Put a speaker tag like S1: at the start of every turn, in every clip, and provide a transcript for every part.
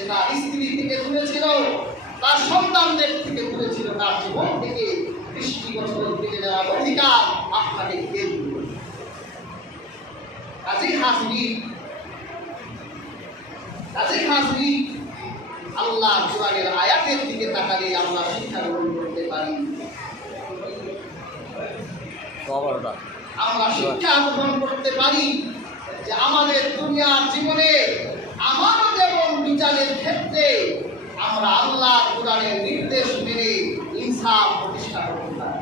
S1: সে তার স্ত্রী থেকে দূরে ছিল তার সন্তানদের থেকে দূরে ছিল তার জীবন থেকে বৃষ্টি বছর কেটে নেওয়ার অধিকার আপনাকে কে দিল। কাজী হাসবি কাজী হাসবি আল্লাহ কোরআনের আয়াতের দিকে তাকালে আমরা শিক্ষা গ্রহণ করতে পারি। আমরা শিক্ষা গ্রহণ করতে পারি যে আমাদের দুনিয়ার জীবনে আমানত এবং বিচারের ক্ষেত্রে আমরা আল্লাহ কোরআনের নির্দেশ মেনে ইনসাফ প্রতিষ্ঠা করতে পারি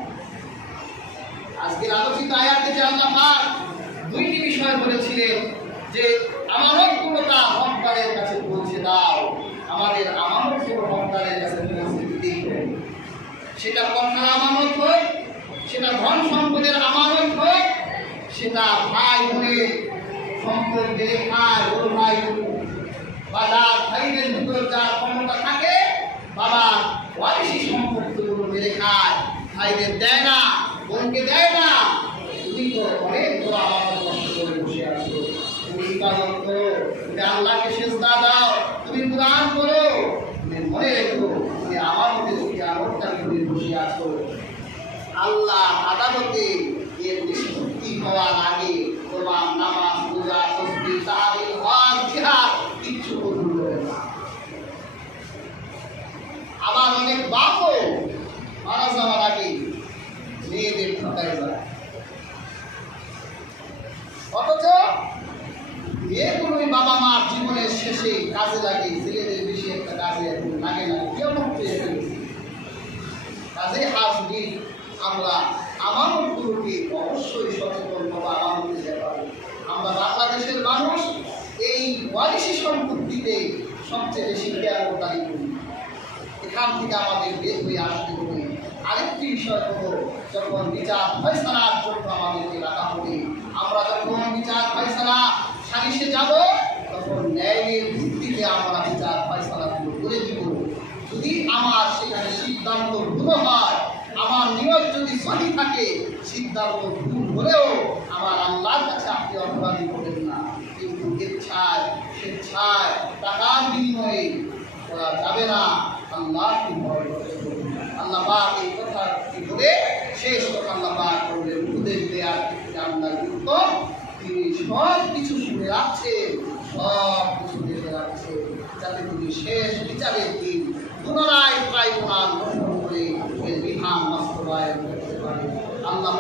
S1: আজকের আলোচিত আয়াতে যে আল্লাহ পাক দুইটি বিষয় বলেছিলেন যে আমানতগুলো তা হকদারের কাছে পৌঁছে দাও। আমাদের আমানতগুলো হকদারের কাছে পৌঁছে দিতেই সেটা কথার আমানত হোক, সেটা ধন সম্পদের আমানত হোক, সেটা ভাই বোনের সম্পদ বেড়ে খায় বড় ভাই বা যার ভাইদের ভিতর যার ক্ষমতা থাকে বাবা ওয়ারিসি সম্পত্তিগুলো মেরে খায় ভাইদের দেয় না, বোনকে দেয় না। তুমি তো অনেক বড় আমানত নষ্ট করে বসে আছো। তুমি ইবাদত করো, তুমি আল্লাহকে সেজদা দাও, তুমি কোরআন করো তুমি মনে রেখো, তুমি আমার মধ্যে তুমি আমরটা করে বসে আছো। আল্লাহ আদালতে এর নিষ্পত্তি হওয়ার আগে তোমার নামাজ পূজা তসবি তাহারিল হওয়ার জিহাদ কিচ্ছু কবুল করে না। আবার অনেক বাপও মারা যাওয়ার ঠকায় যায় অথচ এগুলোই বাবা মার জীবনের শেষে কাজে লাগে, ছেলেদের বেশি একটা কাজে এখন লাগে না কেউ কাজে হাসবি আমরা আমানতগুলোকে অবশ্যই সচেতনভাবে আমানতের ব্যাপারে। আমরা বাংলাদেশের মানুষ, এই ওয়ারিসি সম্পত্তিতে সবচেয়ে বেশি কেয়ারদারি করি। এখান থেকে আমাদের বের হয়ে আসতে আরেকটি বিষয় হলো, যখন বিচার ফয়সালার জন্য আমাদেরকে রাখা হবে আমরা যখন বিচার ফয়সালা সালিশে যাব, তখন ন্যায়ের ভিত্তিতে আমরা বিচার ফয়সালাগুলো করে দিব। যদি আমার সেখানে সিদ্ধান্ত ভুল হয়, আমার নিয়ত যদি সহি থাকে, সিদ্ধান্ত ভুল হলেও আমার আল্লাহর কাছে আপনি অপরাধী করেন না। কিন্তু ইচ্ছায় স্বেচ্ছায় টাকার বিনিময়ে করা যাবে না। আল্লাহ আল্লাহ বলে শেষ কথা আল্লাহ করলেন উপদেশ দেওয়ার ক্ষেত্রে আমরা গুরুত্ব তিনি সব কিছু শুনে রাখছেন সব কিছু দেখে রাখছে। যাতে তিনি শেষ বিচারের দিন পুনরায় ট্রাইব্যুনাল গঠন করে বিধান বাস্তবায়ন করতে পারে। আল্লাহ